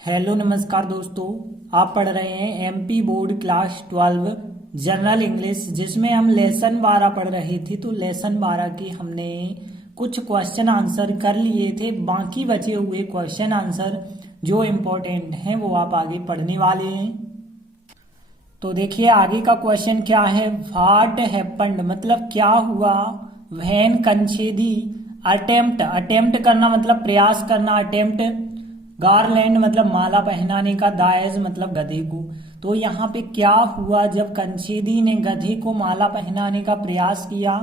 Hello नमस्कार दोस्तों। आप पढ़ रहे हैं MP board class 12 general English, जिसमें हम लेसन 12 पढ़ रहे थे। तो लेसन 12 की हमने कुछ क्वेश्चन आंसर कर लिए थे। बाकी बचे हुए क्वेश्चन आंसर जो इम्पोर्टेंट हैं वो आप आगे पढ़ने वाले हैं। तो देखिए आगे का क्वेश्चन क्या है। व्हाट हैपेंड मतलब क्या हुआ। व्हेन कंछेदी अटेम्प्ट करना मतलब प्रयास करना, अटेम्प्ट। गारलैंड मतलब माला पहनाने का, दाएज मतलब गधे को। तो यहाँ पे क्या हुआ जब कंछेदी ने गधे को माला पहनाने का प्रयास किया।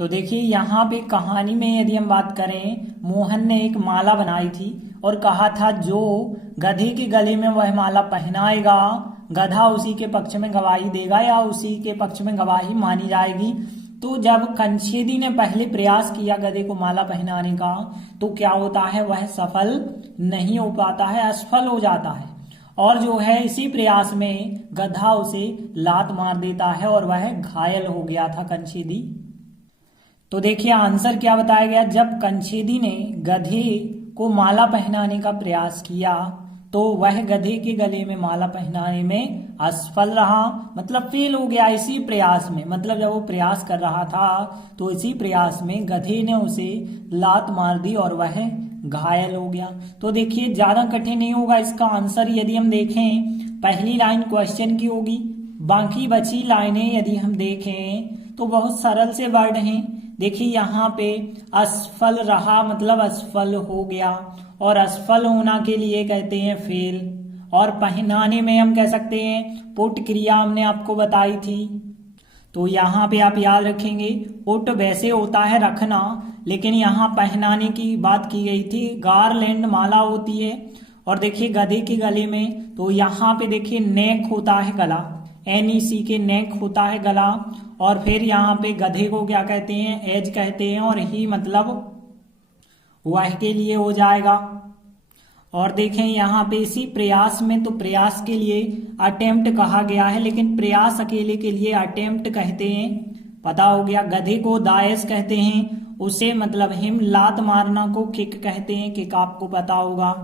तो देखिए यहाँ पे कहानी में यदि हम बात करें, मोहन ने एक माला बनाई थी और कहा था जो गधे के गले में वह माला पहनाएगा गधा उसी के पक्ष में गवाही देगा या उसी के पक्ष में गवाही मानी जाएगी। तो जब कंछेदी ने पहले प्रयास किया गधे को माला पहनाने का, तो क्या होता है, वह सफल नहीं हो पाता है, असफल हो जाता है। और जो है इसी प्रयास में गधा उसे लात मार देता है और वह घायल हो गया था कंछेदी। तो देखिए आंसर क्या बताया गया। जब कंछेदी ने गधे को माला पहनाने का प्रयास किया तो वह गधे के गले में माला पहनाने में असफल रहा, मतलब फेल हो गया इसी प्रयास में। मतलब जब वो प्रयास कर रहा था तो इसी प्रयास में गधे ने उसे लात मार दी और वह घायल हो गया। तो देखिए ज्यादा कठिन नहीं होगा इसका आंसर। यदि हम देखें पहली लाइन क्वेश्चन की होगी, बाकी बची लाइनें यदि हम देखें तो बहुत सरल से वर्ड हैं। देखिए यहाँ पे असफल रहा मतलब असफल हो गया, और असफल होना के लिए कहते हैं फेल। और पहनाने में हम कह सकते हैं पुट क्रिया हमने आपको बताई थी। तो यहाँ पे आप याद रखेंगे पुट वैसे होता है रखना, लेकिन यहाँ पहनाने की बात की गई थी। गारलैंड माला होती है। और देखिए गधे के गले में, तो यहाँ पे देखिए नेक होता है गला, NEC के नेक होता है गला। और फिर यहाँ पे गधे को क्या कहते हैं, एज कहते हैं। और ही मतलब वह के लिए हो जाएगा। और देखें यहाँ पे इसी प्रयास में, तो प्रयास के लिए अटेम्प्ट कहा गया है, लेकिन प्रयास अकेले के लिए अटेम्प्ट कहते हैं, पता हो गया। गधे को दाएस कहते हैं, उसे मतलब हिम, लात मारना को किक कहते हैं, किक आपको पता होगा।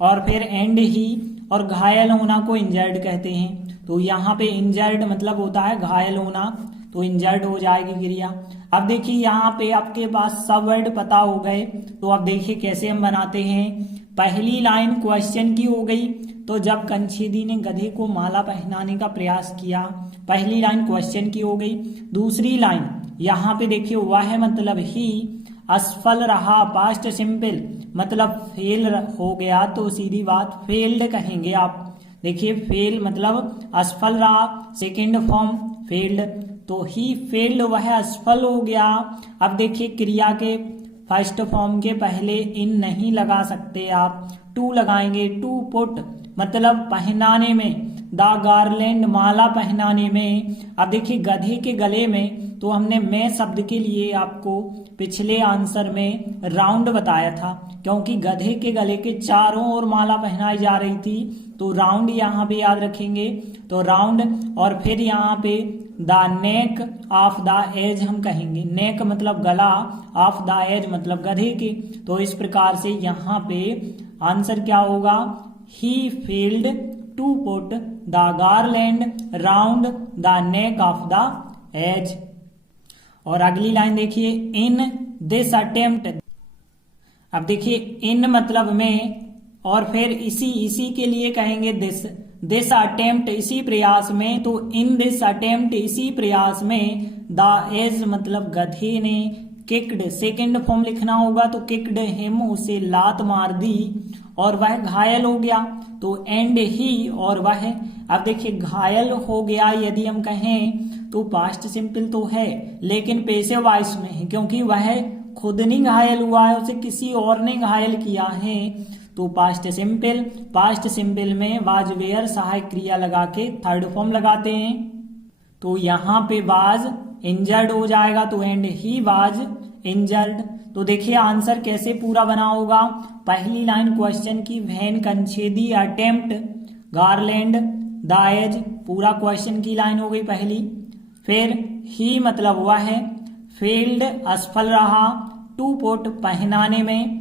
और फिर एंड ही, और घायल होना को इंजर्ड कहते हैं। तो यहाँ पे इंजर्ड मतलब होता है घायल होना, तो इंजर्ड हो जाएगी क्रिया। अब देखिए यहाँ पे आपके पास सब वर्ड पता हो गए, तो अब देखिए कैसे हम बनाते हैं। पहली लाइन क्वेश्चन की हो गई, तो जब कंछेदी ने गधे को माला पहनाने का प्रयास किया, पहली लाइन क्वेश्चन की हो गई। दूसरी लाइन यहाँ पे देखिए वह मतलब ही असफल रहा, पास्ट सिंपल मतलब फेल हो गया, तो सीधी बात फेल्ड कहेंगे आप। देखिए फेल मतलब असफल रहा, सेकेंड फॉर्म फेल्ड, तो ही फेल्ड वह असफल हो गया। अब देखिए क्रिया के फर्स्ट फॉर्म के पहले इन नहीं लगा सकते आप, टू लगाएंगे। टू पुट मतलब पहनाने में, द गारलैंड माला पहनाने में। अब देखिए गधे के गले में, तो हमने मैं शब्द के लिए आपको पिछले आंसर में राउंड बताया था, क्योंकि गधे के गले के चारों ओर माला पहनाई जा रही थी, तो राउंड यहाँ पे याद रखेंगे। तो राउंड, और फिर यहाँ पे the neck of the ass हम कहेंगे, नेक मतलब गला, ऑफ द एज मतलब गधे के। तो इस प्रकार से यहाँ पे आंसर क्या होगा, he failed to put the garland round the neck of the as. और अगली लाइन देखिए, इन दिस अटेम्प्ट। अब देखिए इन मतलब में, और फिर इसी के लिए कहेंगे दिस अटेम्प्ट इसी प्रयास में। तो इन दिस अटेम्प्ट इसी प्रयास में, द एज मतलब गधे ने, किक्ड सेकेंड फॉर्म लिखना होगा, तो किक्ड हिम उसे लात मार दी और वह घायल हो गया। तो एंड ही, और वह, अब देखिए घायल हो गया यदि हम कहें तो पास्ट सिंपल तो है, लेकिन पेशे वॉइस में है, क्योंकि वह खुद नहीं घायल हुआ है, उसे किसी और ने घायल किया है। तो पास्ट सिंपल, पास्ट सिंपल में वाज वेयर सहायक क्रिया लगा के थर्ड फॉर्म लगाते हैं। तो यहाँ पे वाज इंजर्ड हो जाएगा, तो एंड ही वाज इंजर्ड। तो देखिए आंसर कैसे पूरा बना होगा। पहली लाइन क्वेश्चन की, when Kanchhedi attempt garland the age, पूरा क्वेश्चन की लाइन हो गई पहली। फिर ही मतलब हुआ है, फेल्ड असफल रहा, टू पुट पहनाने में,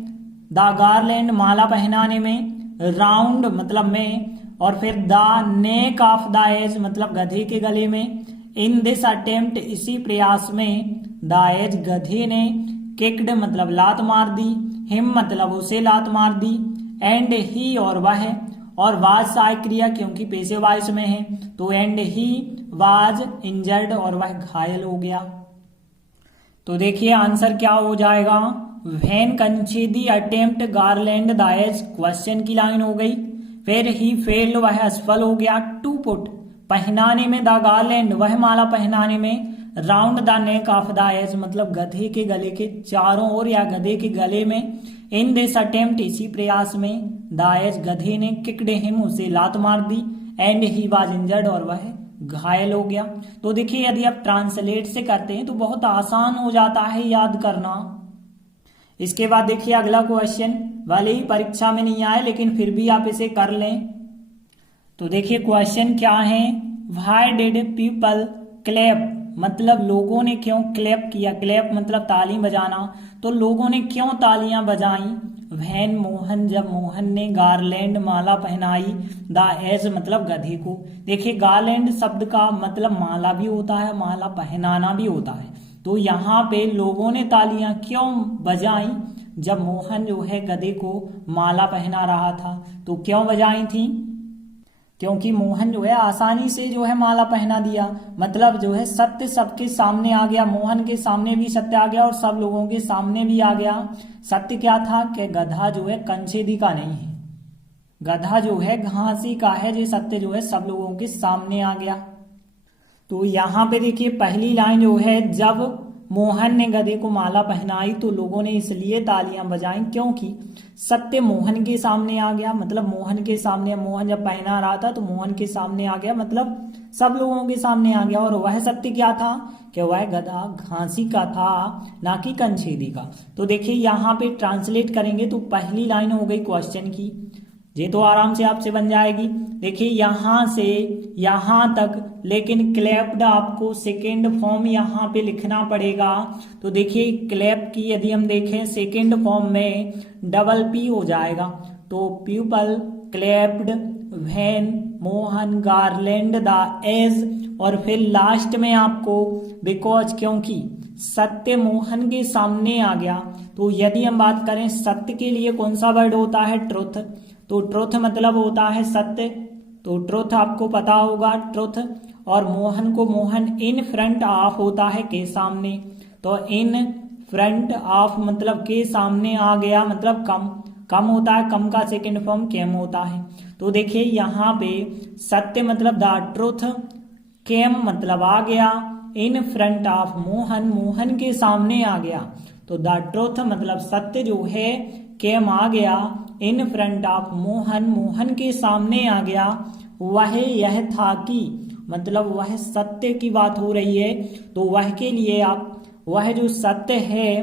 द गारलैंड माला पहनाने में, राउंड मतलब में, और फिर the neck of the ass मतलब गधे के गले में। इन दिस अटेम्प्ट इसी प्रयास में, द एज गधे ने, किक्ड मतलब लात मार दी, हिम मतलब उसे लात मार दी, एंड ही और वह, और वाज सहायक क्रिया क्योंकि पेशे वाइस में है, तो एंड ही वाज इंजर्ड और वह घायल हो गया। तो देखिए आंसर क्या हो जाएगा, when Kanchedi attempt garland the age, question की लाइन हो गई। फिर ही फेल्ड वह असफल हो गया, टू पुट पहनाने में, द गार्लैंड वह माला पहनाने में, round the neck of the ass मतलब गधे के गले के चारों ओर या गधे के गले में, इन दिस अटेम्प्ट इसी प्रयास में, द एज गधे ने, किक्ड हिम उसे लात मार दी, एंड ही वाज इंजर्ड और वह घायल हो गया। तो देखिए यदि आप ट्रांसलेट से करते हैं तो बहुत आसान हो जाता है याद करना। इसके बाद देखिए अगला क्वेश्चन, भले ही परीक्षा में नहीं आए लेकिन फिर भी आप इसे कर लें। तो देखिए क्वेश्चन क्या है, व्हाई डिड पीपल क्लैप मतलब लोगों ने क्यों क्लैप किया, क्लैप मतलब ताली बजाना, तो लोगों ने क्यों तालियां बजाई, वैन मोहन जब मोहन ने, गार्लैंड माला पहनाई, द एज मतलब गधे को। देखिए गार्लैंड शब्द का मतलब माला भी होता है, माला पहनाना भी होता है, तो यहाँ पे लोगों ने तालियां क्यों बजाई जब मोहन जो है गधे को माला पहना रहा था, तो क्यों बजाई थी, क्योंकि मोहन जो है आसानी से जो है माला पहना दिया, मतलब जो है सत्य सबके सामने आ गया, मोहन के सामने भी सत्य आ गया और सब लोगों के सामने भी आ गया। सत्य क्या था कि गधा जो है कंचेदी का नहीं है, गधा जो है घासी का है, जो सत्य जो है सब लोगों के सामने आ गया। तो यहाँ पे देखिए पहली लाइन जो है, जब मोहन ने गधे को माला पहनाई तो लोगों ने इसलिए तालियां बजाई क्योंकि सत्य मोहन के सामने आ गया, मतलब मोहन के सामने, मोहन जब पहना रहा था तो मोहन के सामने आ गया, मतलब सब लोगों के सामने आ गया। और वह सत्य क्या था कि वह गधा घासी का था, ना कि कंचेदी का। तो देखिए यहाँ पे ट्रांसलेट करेंगे तो पहली लाइन हो गई क्वेश्चन की, ये तो आराम से आपसे बन जाएगी। देखिए यहां से यहां तक, लेकिन क्लैप्ड आपको सेकेंड फॉर्म यहाँ पे लिखना पड़ेगा। तो देखिए क्लैप की यदि हम देखें सेकेंड फॉर्म में डबल पी हो जाएगा, तो people clapped when Mohan garland the as, और फिर लास्ट में आपको बिकॉज क्योंकि सत्य मोहन के सामने आ गया। तो यदि हम बात करें सत्य के लिए कौन सा वर्ड होता है, ट्रुथ, तो ट्रुथ मतलब होता है सत्य, तो ट्रुथ आपको पता होगा ट्रुथ। और मोहन को मोहन इन फ्रंट ऑफ होता है के सामने, तो इन फ्रंट ऑफ मतलब के सामने आ गया, मतलब कम, कम होता है, कम का सेकंड फॉर्म केम होता है। तो देखिए यहाँ पे सत्य मतलब द ट्रुथ, केम मतलब आ गया, in front of Mohan Mohan के सामने आ गया, तो द ट्रुथ मतलब सत्य जो है केम आ गया, in front of Mohan Mohan के सामने आ गया। वह यह था कि मतलब वह सत्य की बात हो रही है, तो वह के लिए आप वह जो सत्य है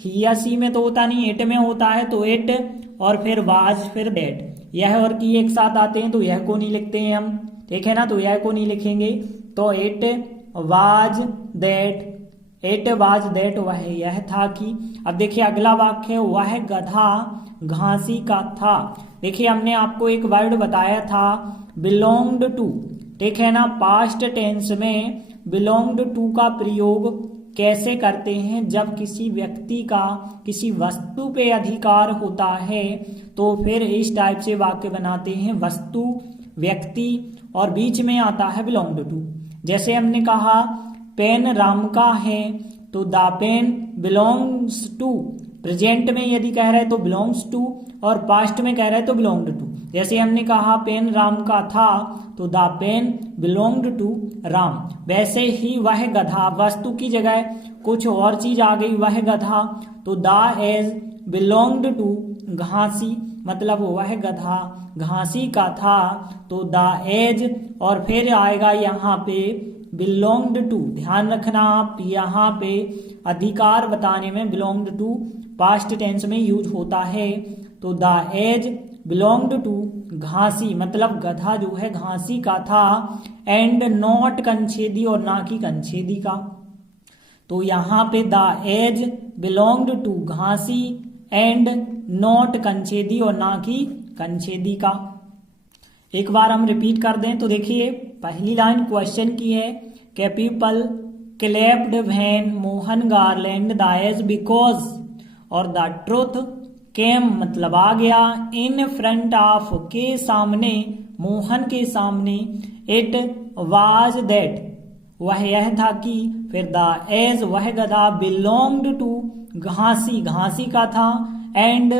ही या सी में तो होता नहीं, इट में होता है, तो इट और फिर वाज फिर दैट, यह और की एक साथ आते हैं तो यह को नहीं लिखते हैं हम, ठीक है ना, तो यह को नहीं लिखेंगे, तो it was that, it was that वह यह था कि। अब देखिए अगला वाक्य, वह गधा घासी का था। देखिए हमने आपको एक वर्ड बताया था बिलोंग्ड टू, ठीक है ना, पास्ट टेंस में बिलोंग्ड टू का प्रयोग कैसे करते हैं, जब किसी व्यक्ति का किसी वस्तु पे अधिकार होता है तो फिर इस टाइप से वाक्य बनाते हैं, वस्तु व्यक्ति और बीच में आता है बिलोंग्ड टू। जैसे हमने कहा पेन राम का है, तो the pen belongs to, present में यदि कह रहे तो बिलोंग्स टू, और पास्ट में कह रहे तो बिलोंग्ड टू। जैसे हमने कहा पेन राम का था, तो the pen belonged to Ram. वैसे ही वह गधा, वस्तु की जगह कुछ और चीज आ गई, वह गधा, तो द एज बिलोंग्ड टू घासी, मतलब वह गधा घासी का था, तो द एज और फिर आएगा यहाँ पे बिलोंग्ड टू। ध्यान रखना आप यहाँ पे अधिकार बताने में बिलोंग्ड टू पास्ट टेंस में यूज होता है, तो द एज बिलोंग्ड टू घासी, मतलब गधा जो है घासी का था, एंड नॉट कंछेदी और ना की कंछेदी का। तो यहाँ पे the age belonged to Ghasi and not Kanchhedi और ना की कंछेदी का। एक बार हम रिपीट कर दें तो देखिए पहली लाइन क्वेश्चन की है कि people clapped when Mohan garland dies because, और द ट्रुथ केम मतलब आ गया, इन फ्रंट ऑफ के सामने, मोहन के सामने, इट वाज दैट वह यह था कि, फिर द एज वह गधा, बिलोंग्ड टू घासी, घासी का था, एंड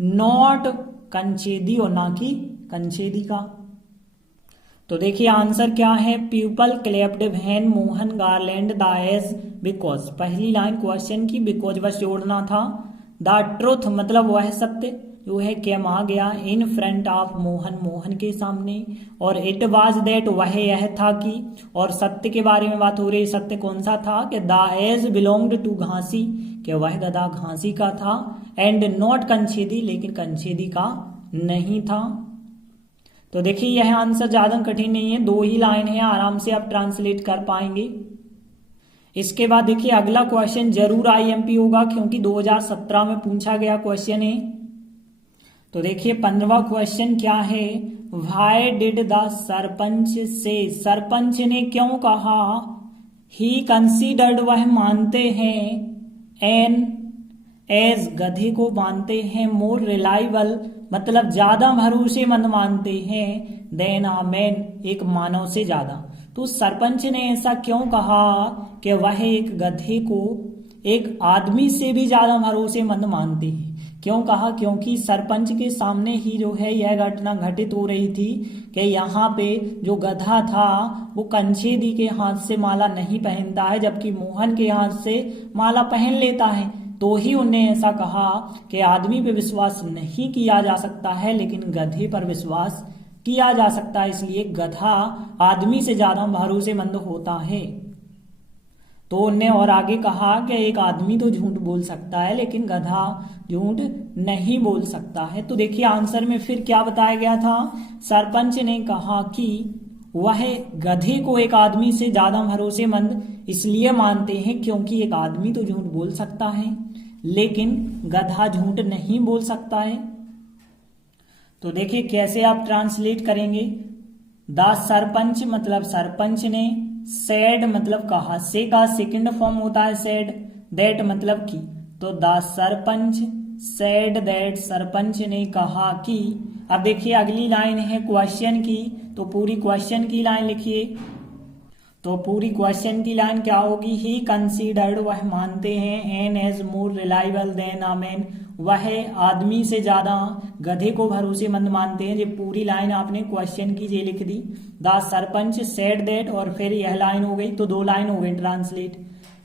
नॉट कंछेदी और ना कि कंछेदी का। तो देखिए आंसर क्या है, people clapped when Mohan garland the age because, पहली लाइन क्वेश्चन की बिकॉज बस जोड़ना था, द ट्रुथ मतलब वह सत्य जो है केम आ गया, in front of Mohan, Mohan के सामने, और इट वाज दैट वह यह था कि, और सत्य के बारे में बात हो रही है, सत्य कौन सा था कि द एज बिलोंग्ड टू घासी, कि वह गधा घासी का था, एंड नॉट कंछेदी लेकिन कंछेदी का नहीं था। तो देखिए यह आंसर ज्यादा कठिन नहीं है, 2 ही लाइन है, आराम से आप ट्रांसलेट कर पाएंगे। इसके बाद देखिए अगला क्वेश्चन जरूर आईएमपी होगा क्योंकि 2017 में पूछा गया क्वेश्चन है। तो देखिए 15वां क्वेश्चन क्या है, व्हाई डिड द सरपंच से, सरपंच ने क्यों कहा, ही कंसीडर्ड वह मानते हैं, एन एज गधे को मानते हैं, मोर रिलायबल मतलब ज्यादा भरोसेमंद मानते हैं, देन अ मैन एक मानव से ज्यादा। तो सरपंच ने ऐसा क्यों कहा कि वह एक गधे को एक आदमी से भी ज्यादा भरोसेमंद मानते हैं। क्यों कहा, क्योंकि सरपंच के सामने ही जो है यह घटना घटित हो रही थी कि यहाँ पे जो गधा था वो कंछेदी के हाथ से माला नहीं पहनता है जबकि मोहन के हाथ से माला पहन लेता है। तो ही उन्हें ऐसा कहा कि आदमी पे विश्वास नहीं किया जा सकता है लेकिन गधे पर विश्वास किया जा सकता है, इसलिए गधा आदमी से ज्यादा भरोसेमंद होता है। तो उनने और आगे कहा कि एक आदमी तो झूठ बोल सकता है लेकिन गधा झूठ नहीं बोल सकता है। तो देखिए आंसर में फिर क्या बताया गया था, सरपंच ने कहा कि वह गधे को एक आदमी से ज्यादा भरोसेमंद इसलिए मानते हैं क्योंकि एक आदमी तो झूठ बोल सकता है लेकिन गधा झूठ नहीं बोल सकता है। तो देखिए कैसे आप ट्रांसलेट करेंगे, द सरपंच मतलब सरपंच ने, सेड मतलब कहा, से का सेकंड फॉर्म होता है सेड, दैट मतलब की, तो the sarpanch said that sarpanch ने कहा कि। अब देखिए अगली लाइन है क्वेश्चन की, तो पूरी क्वेश्चन की लाइन लिखिए। तो पूरी क्वेश्चन की लाइन क्या होगी, ही कंसीडर्ड वह मानते हैं, an age more reliable than a man वह आदमी से ज्यादा गधे को भरोसेमंद मानते हैं। ये पूरी लाइन आपने क्वेश्चन की ये लिख दी, द सरपंच सेड दैट, और फिर यह लाइन हो गई, तो 2 लाइन हो गई ट्रांसलेट।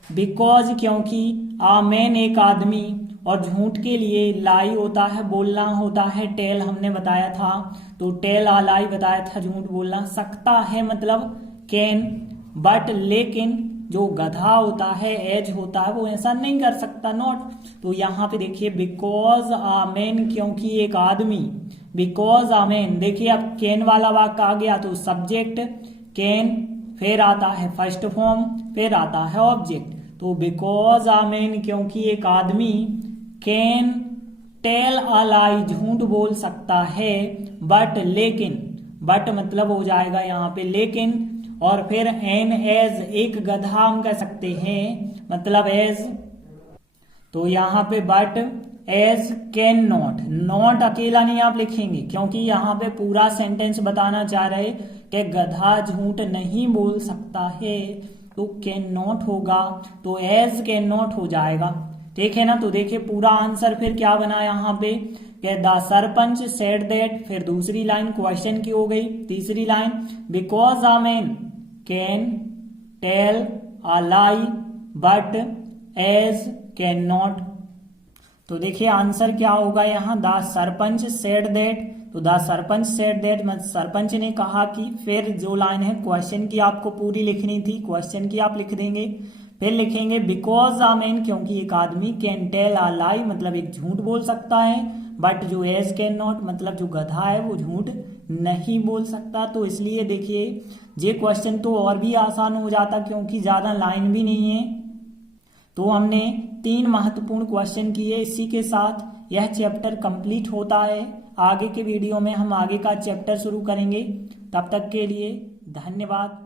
बिकॉज क्योंकि, आ मैन एक आदमी, और झूठ के लिए लाई होता है बोलना होता है, टेल हमने बताया था, तो टेल आ लाई बताया था झूठ बोलना, सकता है मतलब कैन, बट लेकिन जो गधा होता है एज होता है वो ऐसा नहीं कर सकता, नॉट। तो यहाँ पे देखिए बिकॉज आ मैन क्योंकि एक आदमी, बिकॉज आ मैन, देखिए अब कैन वाला वाक्य आ गया तो सब्जेक्ट कैन, फिर आता है फर्स्ट फॉर्म, फिर आता है ऑब्जेक्ट। तो बिकॉज आ मैन क्योंकि एक आदमी, कैन टेल अ लाई झूठ बोल सकता है, बट लेकिन, बट मतलब हो जाएगा यहाँ पे लेकिन, और फिर एन एज एक गधा हम कह सकते हैं मतलब एज, तो यहाँ पे but age can not, not अकेला नहीं आप लिखेंगे क्योंकि यहाँ पे पूरा सेंटेंस बताना चाह रहे कि गधा झूठ नहीं बोल सकता है, तो कैन नॉट होगा, तो एज कैन नॉट हो जाएगा, ठीक है ना। तो देखिए पूरा आंसर फिर क्या बना यहाँ पे, द सरपंच सेड दैट, फिर दूसरी लाइन क्वेश्चन की हो गई, तीसरी line because a man can tell a lie but age can not. तो देखिए आंसर क्या होगा यहाँ, द सरपंच सेड दैट, तो द सरपंच सेड दैट मतलब सरपंच ने कहा कि, फिर जो लाइन है क्वेश्चन की आपको पूरी लिखनी थी, क्वेश्चन की आप लिख देंगे, फिर लिखेंगे बिकॉज आ मैन क्योंकि एक आदमी, कैन टेल अ लाई मतलब एक झूठ बोल सकता है, बट जो एज कैन नॉट मतलब जो गधा है वो झूठ नहीं बोल सकता। तो इसलिए देखिए ये क्वेश्चन तो और भी आसान हो जाता क्योंकि ज्यादा लाइन भी नहीं है। तो हमने 3 महत्वपूर्ण क्वेश्चन किए, इसी के साथ यह चैप्टर कंप्लीट होता है। आगे के वीडियो में हम आगे का चैप्टर शुरू करेंगे। तब तक के लिए धन्यवाद।